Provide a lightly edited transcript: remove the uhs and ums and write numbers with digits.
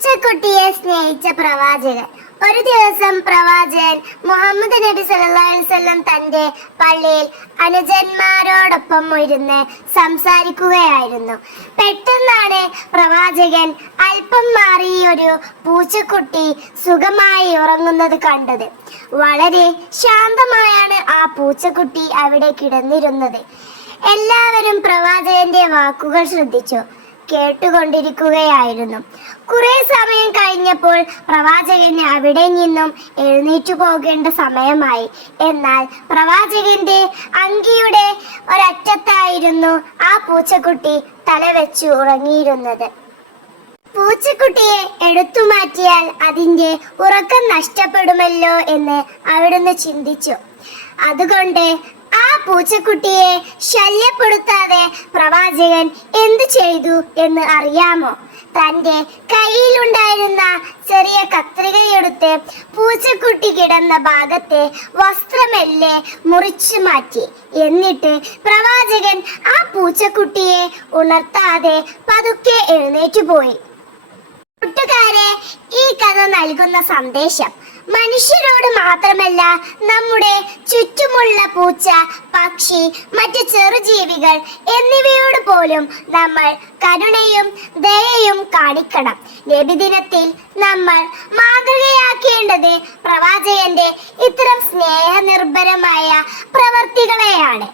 പൂച്ചക്കുട്ടിയെ സ്നേഹിച്ച പ്രവാചകൻ. ഒരു ദിവസം പ്രവാചകൻ മുഹമ്മദ് നബി സല്ലല്ലാഹു അലൈഹി വസല്ലം തന്റെ പള്ളിയിൽ അനുജന്മാരോടൊപ്പം ഇരുന്ന് സംസാരിക്കുകയായിരുന്നു. പെട്ടെന്നാണ് പ്രവാചകൻ അല്പം മാറി ഒരു പൂച്ചക്കുട്ടി സുഖമായി ഉറങ്ങുന്നത് കണ്ടത്. വളരെ ശാന്തമായാണ് ആ പൂച്ചക്കുട്ടി അവിടെ കിടന്നിരുന്നത്. എല്ലാവരും പ്രവാചകന്റെ വാക്കുകൾ ശ്രദ്ധിച്ചു കേട്ടുകൊണ്ടിരിക്കുകയായിരുന്നു. കുറെ സമയം കഴിഞ്ഞപ്പോൾ പ്രവാചകന് അവിടെ നിന്നും എഴുന്നേറ്റു പോകേണ്ട സമയമായി. എന്നാൽ പ്രവാചകന്റെ അങ്കിയുടെ ഒരറ്റത്തായിരുന്നു ആ പൂച്ചക്കുട്ടി തലവെച്ചു ഉറങ്ങിയിരുന്നത്. പൂച്ചക്കുട്ടിയെ എടുത്തു മാറ്റിയാൽ അതിന്റെ ഉറക്കം നഷ്ടപ്പെടുമല്ലോ എന്ന് അവിടുന്ന് ചിന്തിച്ചു. അതുകൊണ്ട് ആ പൂച്ചക്കുട്ടിയെ ശല്യപ്പെടുത്താതെ പ്രവാചകൻ എന്തു ചെയ്തു എന്ന് അറിയാമോ? തന്റെ കയ്യിലുണ്ടായിരുന്ന ചെറിയ കത്രികയെടുത്ത് പൂച്ചക്കുട്ടി കിടന്ന ഭാഗത്തെ വസ്ത്രമെല്ലെ മുറിച്ചു മാറ്റി. എന്നിട്ട് പ്രവാചകൻ ആ പൂച്ചക്കുട്ടിയെ ഉണർത്താതെ പതുക്കെ എഴുന്നേറ്റു പോയി. കൂട്ടുകാരെ, ഈ കഥ നൽകുന്ന സന്ദേശം മനുഷ്യരോട് മാത്രമല്ല, നമ്മുടെ ചുറ്റുമുള്ള പൂച്ച, പക്ഷി, മറ്റ് ചെറുജീവികൾ എന്നിവയോട് പോലും നമ്മൾ കരുണയും ദയയും കാണിക്കണം. നബിദിനത്തിൽ നമ്മൾ മാതൃകയാക്കേണ്ടത് പ്രവാചകന്റെ ഇത്തരം സ്നേഹനിർഭരമായ പ്രവർത്തികളെയാണ്.